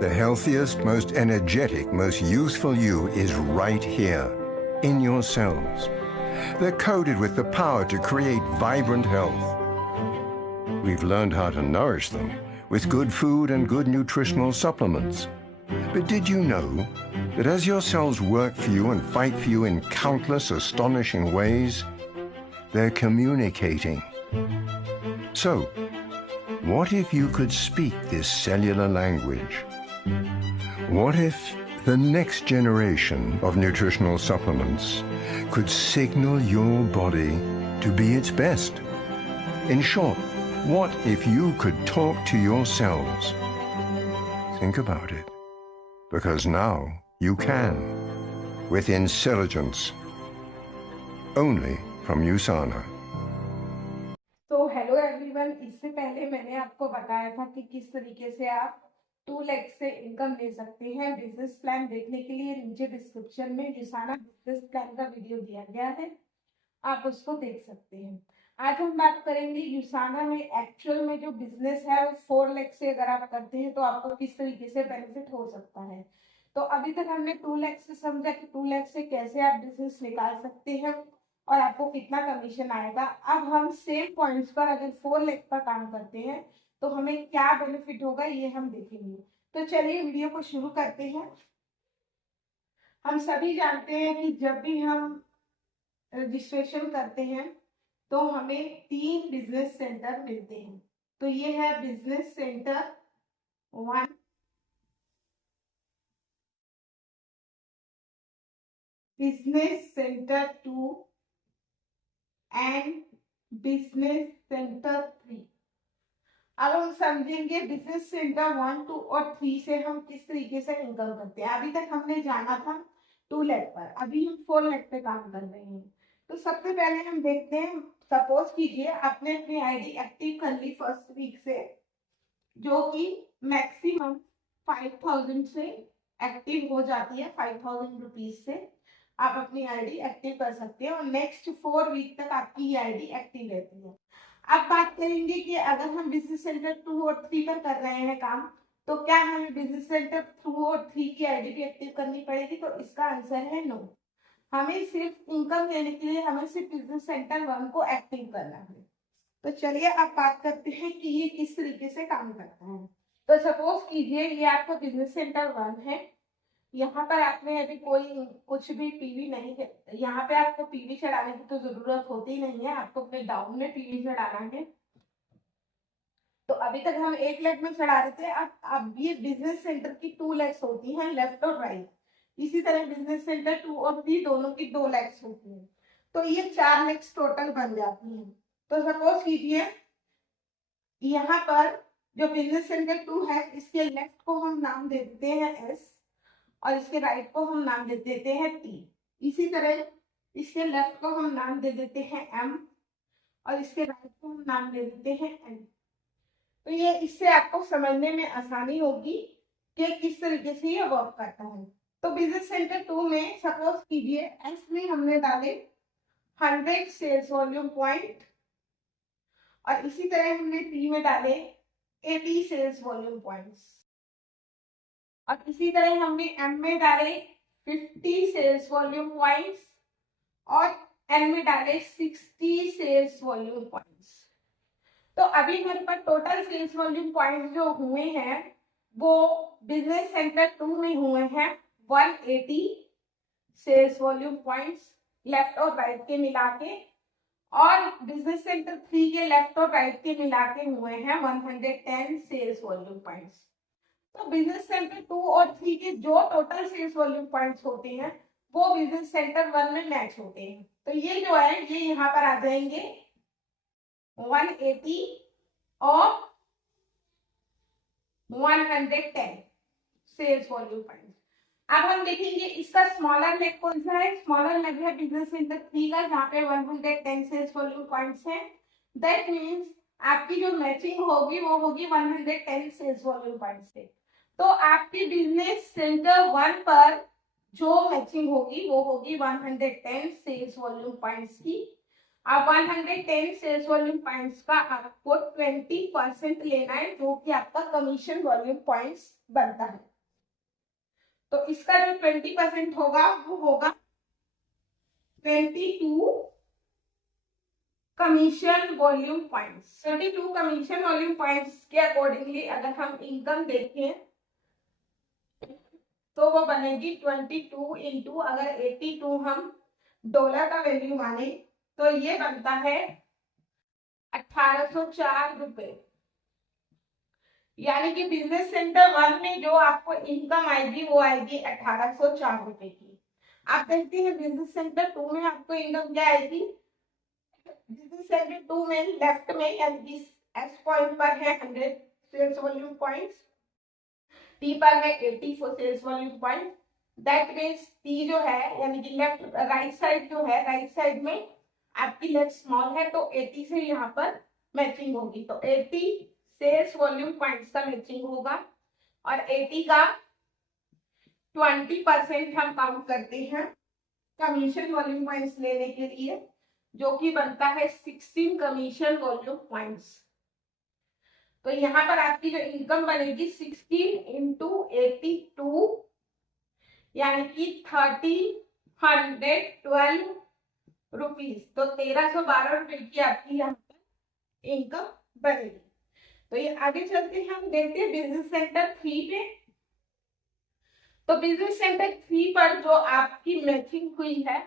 The healthiest, most energetic, most useful you is right here, in your cells. They're coded with the power to create vibrant health. We've learned how to nourish them with good food and good nutritional supplements. But did you know that as your cells work for you and fight for you in countless astonishing ways, they're communicating? So, what if you could speak this cellular language? What if the next generation of nutritional supplements could signal your body to be its best? In short, what if you could talk to your cells? Think about it, because now you can, with Intelligence, only from USANA. तो hello everyone, इससे पहले मैंने आपको बताया था कि किस तरीके से आप 2 लाख से इनकम ले सकते हैं। बिजनेस प्लान देखने के लिए नीचे डिस्क्रिप्शन में यूसाना बिजनेस प्लान का वीडियो दिया गया है, आप उसको देख सकते हैं। आज हम बात करेंगे यूसाना में एक्चुअल में जो बिजनेस है वो 4 लाख से अगर आप करते हैं तो आपको किस तरीके से बेनिफिट हो सकता है। तो अभी तक हमने 2 लाख से समझा कि 2 लाख से कैसे आप बिजनेस निकाल सकते हैं और आपको कितना कमीशन आएगा। अब हम सेम पॉइंट्स पर अगर 4 लाख का काम करते हैं तो हमें क्या बेनिफिट होगा ये हम देखेंगे। तो चलिए वीडियो को शुरू करते हैं। हम सभी जानते हैं कि जब भी हम रजिस्ट्रेशन करते हैं तो हमें 3 बिजनेस सेंटर मिलते हैं। तो ये है business centre 1, business centre 2 and business centre 3। अब हम समझेंगे बिजनेस सेंटर 1, 2 और 3 से हम किस तरीके से इनकम करते हैं। अभी तक हमने जाना था 2 लाख पर, अभी हम 4 लाख पे काम कर रहे हैं। तो सबसे पहले हम देखते हैं, सपोज कीजिए आपने अपनी आईडी एक्टिव कर ली फर्स्ट वीक से, जो कि मैक्सिमम 5000 से एक्टिव हो जाती है। 5000 रुपीज से आप अपनी आईडी एक्टिव कर सकते हैं और नेक्स्ट 4 वीक तक आपकी ये आईडी एक्टिव रहती है। अब बात करेंगे कि अगर हम बिजनेस सेंटर 2 और 3 पर कर रहे हैं काम, तो क्या हमें बिजनेस सेंटर 2 और 3 की आईडी भी एक्टिव करनी पड़ेगी? तो इसका आंसर है नो। हमें सिर्फ इनकम लेने के लिए हमें सिर्फ बिजनेस सेंटर 1 को एक्टिव करना है। तो चलिए अब बात करते हैं कि ये किस तरीके से काम करता है। तो सपोज कीजिए ये आपका बिजनेस सेंटर 1 है। यहाँ पर आपने अभी कोई कुछ भी पीवी नहीं है, यहाँ पे आपको पीवी चढ़ाने की तो जरूरत होती नहीं है, आपको अपने डाउन में पीवी चढ़ाना है। तो अभी तक हम 1 लाख में चढ़ा रहे थे। अब ये बिजनेस सेंटर की 2 लाख होती हैं लेफ्ट और राइट। इसी तरह बिजनेस सेंटर 2 और 3 दोनों की 2 लाख होती है, तो ये 4 लाख टोटल बन जाती है। तो सपोज कीजिए यहाँ पर जो बिजनेस सेंटर 2 है, इसके लेफ्ट को हम नाम दे देते हैं एस और इसके राइट को हम नाम दे देते हैं टी। इसी तरह इसके लेफ्ट को हम नाम दे देते हैं एम और इसके राइट को हम नाम दे देते हैं एन। तो ये इससे आपको समझने में आसानी होगी कि किस तरीके से ये वर्क करता है। तो बिजनेस सेंटर 2 में सपोज कीजिए एस में हमने डाले 100 सेल्स वॉल्यूम पॉइंट और इसी तरह हमने टी में डाले 80 सेल्स वॉल्यूम पॉइंट्स और इसी तरह हमने एम में डाले 50 सेल्स वॉल्यूम पॉइंट्स और एन में डाले 60 सेल्स वॉल्यूम पॉइंट्स। तो अभी मेरे पास टोटल सेल्स वॉल्यूम पॉइंट्स जो हुए हैं वो बिजनेस सेंटर 2 में हुए हैं 180 सेल्स वॉल्यूम पॉइंट्स लेफ्ट और राइट के मिला के, और बिजनेस सेंटर 3 के लेफ्ट और राइट के मिला के हुए हैं 110 सेल्स वॉल्यूम पॉइंट्स। तो बिजनेस सेंटर 2 और 3 के जो टोटल सेल्स वॉल्यूम पॉइंट्स होते हैं वो बिजनेस सेंटर 1 में मैच होते हैं। तो ये जो है ये यहाँ पर आ जाएंगे 180 और 110 सेल्स वॉल्यूम पॉइंट्स। अब हम देखेंगे इसका स्मॉलर लेग कौन सा है। स्मॉलर लेग है बिजनेस सेंटर 3 का, जहाँ पे 110 सेल्स वॉल्यूम पॉइंट्स हैं। दैट मीन्स आपकी जो मैचिंग होगी वो होगी 110 सेल्स वॉल्यूम पॉइंट्स से। तो आपकी बिजनेस सेंटर 1 पर जो मैचिंग होगी वो होगी 110 सेल्स वॉल्यूम पॉइंट्स की। अब 110 सेल्स वॉल्यूम पॉइंट्स का आपको 20% लेना है, जो कि आपका कमीशन वॉल्यूम पॉइंट्स बनता है। तो इसका जो 20% होगा वो होगा 22 commission volume points. 22 commission volume points के अकॉर्डिंगली अगर हम इनकम देखें तो वो बनेगी 22 इंटू, अगर 82 हम डॉलर का वैल्यू माने तो ये बनता है 1804 रुपए। यानी कि बिजनेस सेंटर 1 में जो आपको इनकम आएगी वो आएगी 1804 रुपए की। आप देखते हैं बिजनेस सेंटर 2 में आपको इनकम क्या आएगी। बिजनेस सेंटर 2 में लेफ्ट में यानी एस पॉइंट पर है 100 सेल्स वॉल्यूम पॉइंट्स, टी पर है 80 for sales volume point. That means T जो है यानी कि लेफ्ट राइट साइड जो है, राइट साइड में आपकी लेफ्ट स्मॉल है तो 80 से यहाँ पर मैचिंग होगी। तो 80 सेल्स वॉल्यूम पॉइंट्स का मैचिंग होगा और 80 का 20% हम काउंट करते हैं कमीशन वॉल्यूम पॉइंट्स लेने के लिए, जो कि बनता है 16 कमीशन वॉल्यूम पॉइंट्स। तो यहाँ पर आपकी जो इनकम बनेगी 16 इंटू 82 यानी कि 1312 रुपीज। तो 1312 रुपए की आपकी यहाँ पर इनकम बनेगी। तो ये आगे चलते हैं, हम देखते हैं बिजनेस सेंटर 3 पे। तो बिजनेस सेंटर 3 पर जो आपकी मैचिंग हुई है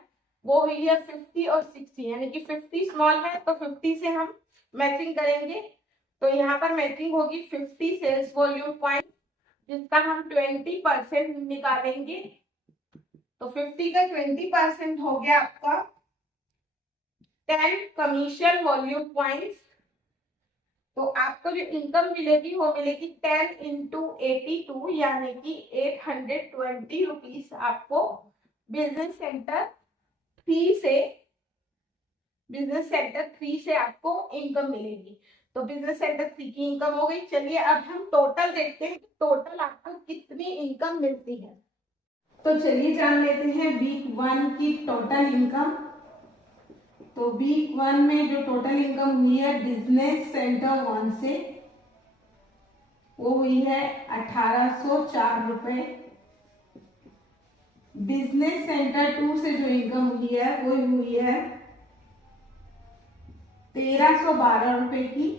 वो हुई है 50 और 60, यानी कि 50 स्मॉल है तो 50 से हम मैचिंग करेंगे। तो यहाँ पर मैचिंग होगी 50 सेल्स वॉल्यूम पॉइंट, जिसका हम 20% निकालेंगे। तो 50 का 20% हो गया आपका 10 कमीशन वॉल्यूम पॉइंट्स। तो आपको जो इनकम मिलेगी वो मिलेगी 10 इंटू 82 यानी कि 820 रुपीज आपको बिजनेस सेंटर 3 से आपको इनकम मिलेगी। तो बिजनेस सेंटर 3 की इनकम हो गई। चलिए अब हम टोटल देखते हैं, टोटल आपको कितनी इनकम मिलती है। तो चलिए जान लेते हैं वीक 1 की टोटल इनकम। तो वीक 1 में जो टोटल इनकम हुई है बिजनेस सेंटर 1 से वो हुई है 1804 रुपए। बिजनेस सेंटर 2 से जो इनकम हुई है वो हुई है 1312 रुपए की।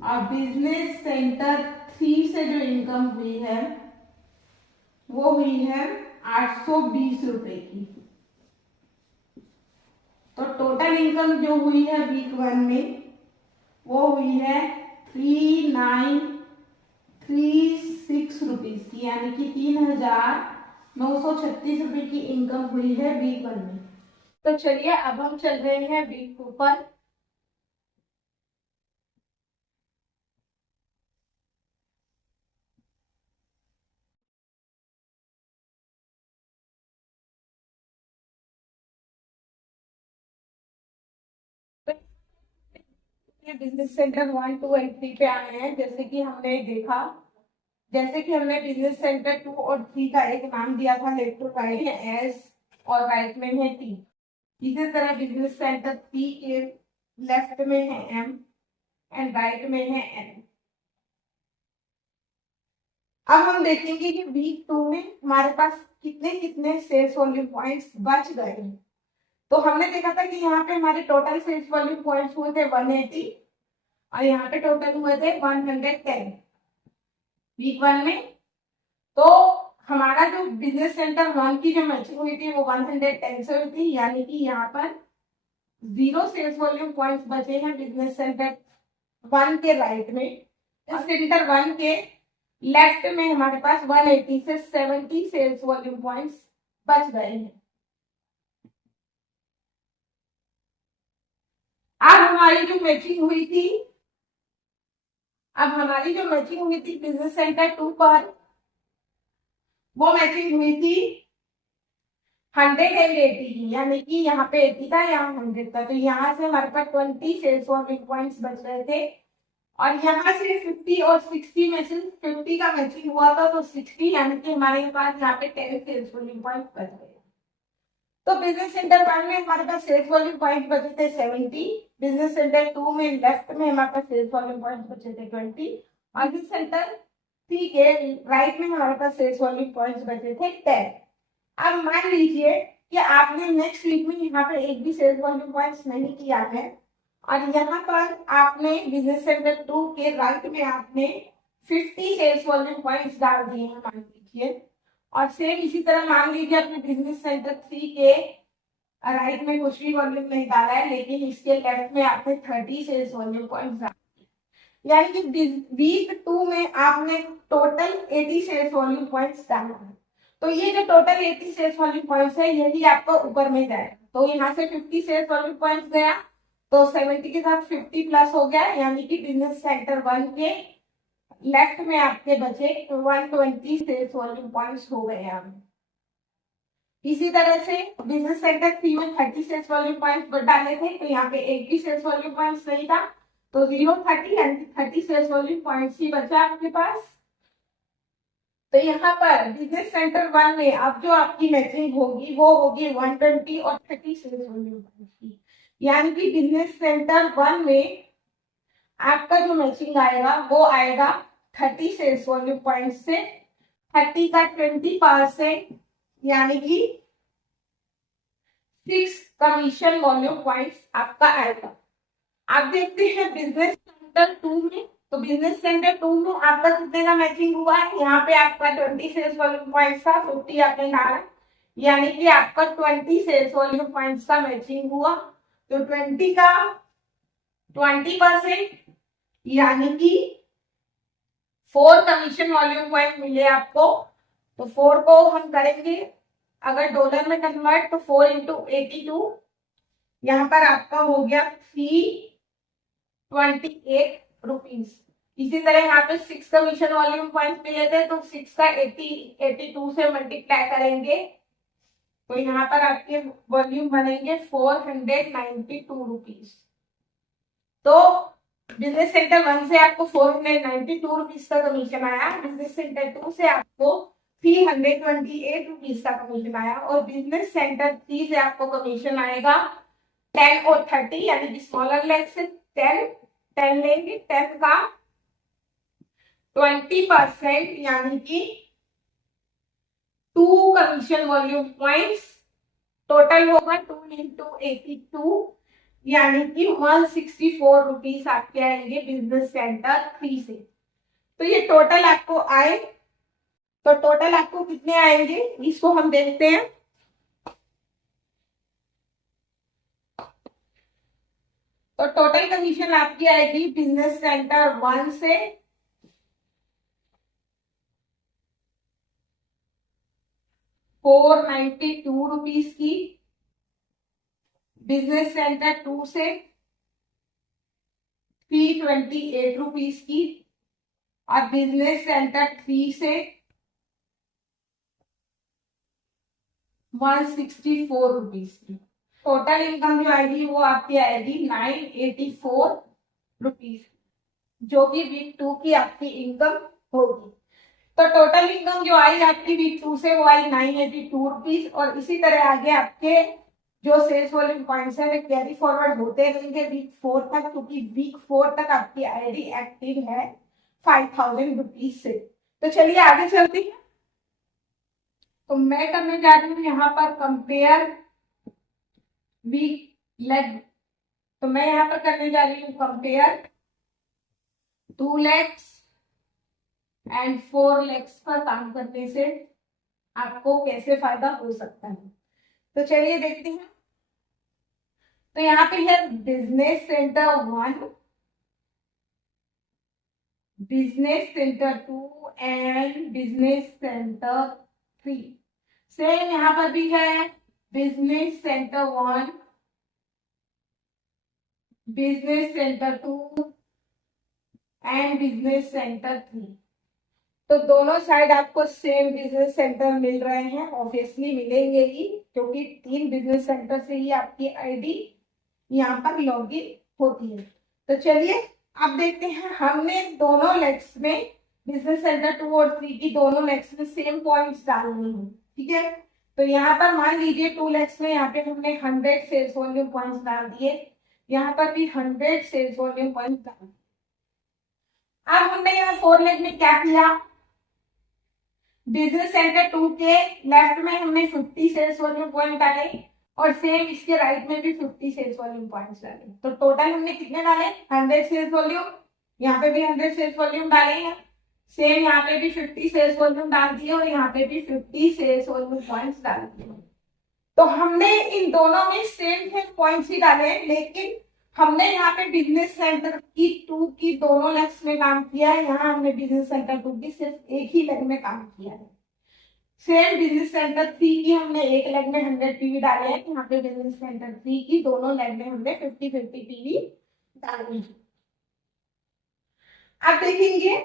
और बिजनेस सेंटर 3 से जो इनकम हुई है वो हुई है 820 रुपए की। तो टोटल इनकम जो हुई है वीक 1 में वो हुई है 3936 रुपीज की, यानी कि 3936 रुपए की इनकम हुई है वीक 1 में। तो चलिए अब हम चल रहे हैं वीक 2 पर। बिजनेस सेंटर 1, 2 एंड 3 पे आए हैं। जैसे कि हमने बिजनेस सेंटर 2 और 3 का एक नाम दिया था, लेफ्ट टू राइट है एस और राइट में है टी। इसी तरह बिजनेस सेंटर 3 के लेफ्ट में है एम एंड राइट में है एन। अब हम देखेंगे कि वीक 2 में हमारे पास कितने कितने सेल्स वॉल्यूम पॉइंट्स बच गए हैं। तो हमने देखा था कि यहाँ पे हमारे टोटल सेल्स वॉल्यूम पॉइंट्स हुए थे 180 और यहाँ पे टोटल हुए थे 110 वीक 1 में। तो हमारा जो बिजनेस सेंटर 1 की जो मैचिंग हुई थी वो 110 से हुई थी, यानी कि यहाँ पर 0 सेल्स वॉल्यूम पॉइंट्स बचे हैं बिजनेस सेंटर 1 के राइट में। सेंटर 1 के लेफ्ट में हमारे पास 180 से 70 सेल्स वॉल्यूम पॉइंट्स बच गए हैं। अब हमारी जो मैचिंग हुई थी बिजनेस सेंटर 2 पर, वो मैचिंग हुई थी 180 की, यानी कि यहाँ पे 80 था, यहाँ 100 था। तो यहाँ से हमारे पास 20 सेल्स वॉल्यूम पॉइंट्स बच रहे थे और यहाँ से 50 और 60 में से 50 का मैचिंग हुआ था तो 60, यानी कि हमारे पास यहाँ पे 10 सेल्स वॉल्यूम पॉइंट्स बच गए। तो बिजनेस सेंटर 1 में हमारे पास सेल्स वॉल्यूम पॉइंट बचे थे 70, बिजनेस सेंटर 2 में लेफ्ट में हमारे पास सेल्स वॉल्यूम पॉइंट बचे थे 20 और बिजनेस सेंटर 3 के राइट में हमारे पास सेल्स वॉल्यूम पॉइंट्स बचे थे 10। अब मान लीजिए कि आपने नेक्स्ट वीक में यहाँ पे एक भी सेल्स वॉल्यूम पॉइंट्स नहीं किया है और यहाँ पर आपने बिजनेस सेंटर 2 के राइट में आपने 50 सेल्स वॉल्यूम पॉइंट्स डाल दिए हैं मान लीजिए, और सेम इसी तरह मान लीजिए अपने बिजनेस सेंटर 3 के राइट में कुछ भी वॉल्यूम नहीं डाला है लेकिन इसके लेफ्ट में आपने 30 सेल्स वॉल्यूम पॉइंट्स डाले, यानी कि वीक 2 में आपने टोटल 80 सेल्स वॉल्यूम पॉइंट्स डाला है। तो ये जो टोटल 80 सेल्स वॉल्यूम पॉइंट्स है यही आपका ऊपर में जाएगा। तो यहाँ से 50 सेल्स वॉल्यूम पॉइंट्स गया तो 70 के साथ 50 प्लस हो गया, यानी कि बिजनेस सेंटर 1 के लेफ्ट में आपके बचे 120 सेल्स वॉल्यूम पॉइंट्स हो गए हैं। इसी तरह से बिजनेस सेंटर 3 में 30 सेल्स वॉल्यूम पॉइंट्स डाले थे, तो यहाँ पे एक भी सेल्स वॉल्यूम पॉइंट्स नहीं था, तो 0-30 यानी 30 सेल्स वॉल्यूम पॉइंट्स ही बचा आपके पास। तो यहाँ पर बिजनेस सेंटर 1 में अब जो आपकी मैचिंग होगी वो होगी 120 और 30 सेल्स वॉल्यूम पॉइंट्स की, यानी कि बिजनेस सेंटर 1 में आपका जो मैचिंग आएगा वो आएगा 30 सेल्स वॉल्यूम पॉइंट से, 30 का 20% यानी कि 6 कमीशन वॉल्यूम पॉइंट्स आपका आएगा। आप देखते हैं बिजनेस सेंटर 2 में, तो बिजनेस सेंटर 2 में आपका कितने का मैचिंग हुआ है, यहाँ पे आपका 20 सेल्स वॉल्यूम पॉइंट्स का 50 आपने डाला, यानी कि आपका 20 सेल्स वॉल्यूम पॉइंट्स का मैचिंग हुआ। तो 20 का 20% यानी कि 4 कमीशन वॉल्यूम पॉइंट मिले आपको। तो 4 को हम करेंगे अगर डॉलर में कन्वर्ट तो 4 इंटू 82, यहाँ पर आपका हो गया 328 रुपीज। इसी तरह यहाँ पे 6 कमीशन वॉल्यूम पॉइंट मिले थे, तो 6 का 82 से मल्टीप्लाई करेंगे तो यहाँ पर आपके वॉल्यूम बनेंगे 492 रुपीज। तो बिजनेस सेंटर 1 से आपको 492 रुपीज का कमीशन आया, बिजनेस सेंटर 2 से आपको 328 रुपीज का कमीशन आया, और बिजनेस सेंटर 3 से आपको कमीशन आएगा 10 और 30, यानी कि स्मॉलर लेग से 10 लेंगे, 10 का 20% यानी कि 2 कमीशन वॉल्यूम पॉइंट्स, टोटल होगा 2 इंटू 82 यानी कि 164 रुपीज आपके आएंगे बिजनेस सेंटर 3 से। तो ये टोटल आपको आए, तो टोटल आपको कितने आएंगे इसको हम देखते हैं। तो टोटल कमीशन आपकी आएगी बिजनेस सेंटर 1 से 492 रुपीज की, बिजनेस सेंटर 2 से 328 रुपीज की, और बिजनेस सेंटर 3 से 164 रुपीज की। टोटल इनकम जो आएगी वो आपकी आएगी 984 रुपीज, जो कि वीक 2 की आपकी इनकम होगी। तो टोटल इनकम जो आई आपकी वीक 2 से वो आई 982 रुपीज, और इसी तरह आगे आपके जो सेल्स वॉल्यूम पॉइंट्स है वे कैरी फॉरवर्ड होते रहेंगे वीक 4 तक, क्योंकि वीक 4 तक आपकी आईडी एक्टिव है 5000 रुपीज से। तो चलिए आगे चलते हैं। तो मैं करने जा रही हूँ यहाँ पर कंपेयर वीक लेग, तो मैं यहाँ पर करने जा रही हूँ कंपेयर 2 लेग्स एंड 4 लेग्स पर काम करने से आपको कैसे फायदा हो सकता है। तो चलिए देखते हैं। तो यहाँ पे है business centre 1, business centre 2 and business centre 3। Same यहाँ पर भी है business centre 1, business centre 2 and business centre 3। तो दोनों साइड आपको सेम बिजनेस सेंटर मिल रहे हैं, ऑब्वियसली मिलेंगे ही, क्योंकि 3 बिजनेस सेंटर से ही आपकी आईडी यहाँ पर लॉगिन होती है। तो चलिए अब देखते हैं, हमने दोनों लेग्स में बिजनेस सेंटर 2 और 3 की दोनों लेग्स में सेम पॉइंट्स डालने हैं, ठीक है। तो यहाँ पर मान लीजिए 2 lakhs में यहाँ पे हमने 100 सेल्स वॉल्यूम पॉइंट्स डाल दिए, यहाँ पर भी 100 सेल्स वॉल्यूम पॉइंट्स डाल दिए। अब हमने यहाँ 4 lakh में क्या किया, बिजनेस सेंटर 2 के लेफ्ट में हमने 50 सेल्स वॉल्यूम पॉइंट डाले और सेम इसके राइट में भी 50 सेल्स वॉल्यूम पॉइंट्स डाले। तो टोटल हमने कितने डाले, 100 सेल्स वॉल्यूम, यहाँ पे भी 100 सेल्स वॉल्यूम डाले हैं, सेम यहाँ पे भी 50 सेल्स वॉल्यूम डाल दिए और यहाँ पे भी 50 सेल्स वॉल्यूम पॉइंट्स डाल दिए। तो हमने इन दोनों में सेम पॉइंट्स ही डाले, लेकिन हमने यहाँ पे बिजनेस सेंटर की 2 की दोनों लेग्स में काम किया है, यहाँ हमने बिजनेस सेंटर 2 की सिर्फ एक ही लेग में काम किया है। सेम बिजनेस सेंटर 3 की हमने एक लेग में 100 पीवी डाले हैं, यहाँ पे बिजनेस सेंटर 3 की दोनों लेग में हमने 50-50 पीवी डाली। अब देखेंगे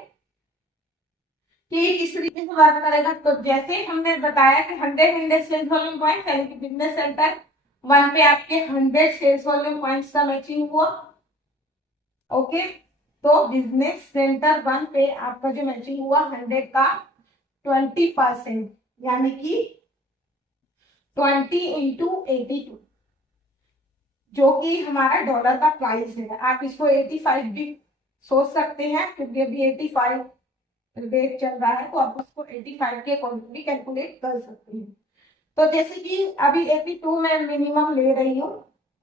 कि किस तरीके से वर्क करेगा। तो जैसे हमने बताया कि 100 सेल्स वॉल्यूम पॉइंट, यानी कि बिजनेस सेंटर 1 पे आपके 100 सेल्स वॉल्यूम पॉइंट्स का मैचिंग हुआ। ओके, तो बिजनेस सेंटर 1 पे आपका जो मैचिंग हुआ 100 का 20%, यानी कि 20 into 82, जो कि हमारा डॉलर का प्राइस है। आप इसको 85 भी सोच सकते हैं, क्योंकि अभी 85 रेट चल रहा है, तो आप उसको 85 के अकॉर्डिंग भी कैलकुलेट कर सकते हैं। तो जैसे कि अभी 82 मैं मिनिमम ले रही हूँ,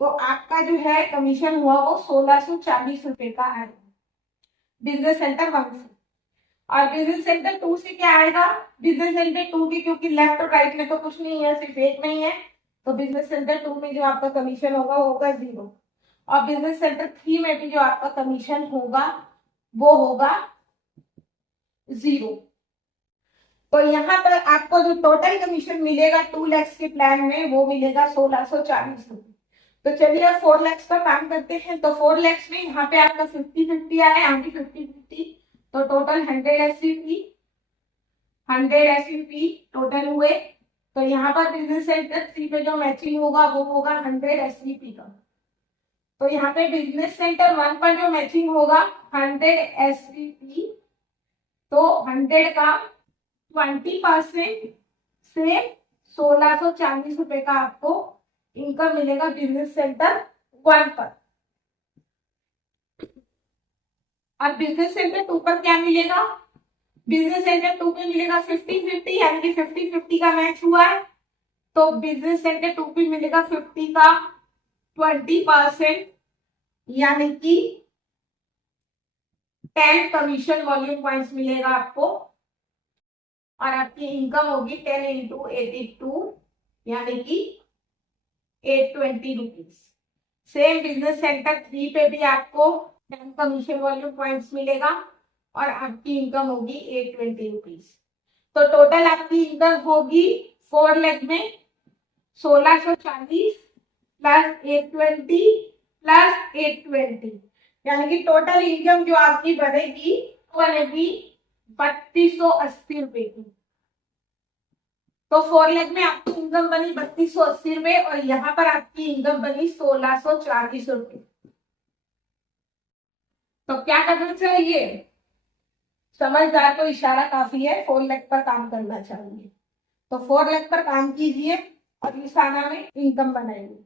तो आपका जो है कमीशन हुआ वो 1640 रुपए का है बिजनेस सेंटर 1 से। और बिजनेस सेंटर 2 से क्या आएगा, बिजनेस सेंटर 2 की क्योंकि लेफ्ट और राइट में तो कुछ नहीं है, सिर्फ एक में ही है, तो बिजनेस सेंटर 2 में जो आपका कमीशन होगा वो होगा 0। और बिजनेस सेंटर 3 में भी जो आपका कमीशन होगा वो होगा 0। तो यहाँ पर आपको जो टोटल कमीशन मिलेगा 2 lakhs के प्लान में वो मिलेगा 1640 रुपए। तो चलिए अब 4 lakhs का काम करते हैं। तो 4 lakhs में यहाँ पे आपका 50-50 आया, यहाँ पे 50-50, तो टोटल 100 SVP टोटल हुए। तो यहाँ पर बिजनेस सेंटर 3 पे जो मैचिंग होगा वो होगा 100 SVP का। तो यहाँ पे बिजनेस सेंटर 1 पर जो मैचिंग होगा 100 SVP, तो 100 का 20% से 1640 रुपए का आपको इनकम मिलेगा बिजनेस सेंटर 1 पर। और बिजनेस सेंटर 2 पर क्या मिलेगा, बिजनेस सेंटर 2 पे मिलेगा 50-50, यानी कि 50-50 का मैच हुआ है। तो बिजनेस सेंटर 2 पे मिलेगा 50 का 20%, यानी कि 10 कमीशन वॉल्यूम पॉइंट्स मिलेगा आपको। और आपकी इनकम होगी 10 into 82, यानी कि 820 रुपीज। सेम बिजनेस सेंटर 3 पे भी आपको 10 कमीशन वॉल्यूम पॉइंट्स मिलेगा और आपकी इनकम होगी 820 रुपीज। तो टोटल आपकी इनकम होगी 4 लाख में 1640 प्लस 820 प्लस 820, यानी कि टोटल इनकम जो आपकी बनेगी वो बनेगी 3280 रुपए की। तो 4 लाख में आपकी इनकम बनी 3280 रुपए और यहाँ पर आपकी इनकम बनी 1640 रुपए। तो क्या करना चाहिए, समझदार को इशारा काफी है, 4 लाख पर काम करना चाहिए। तो 4 लाख पर काम कीजिए और इस खाना में इनकम बनाइए।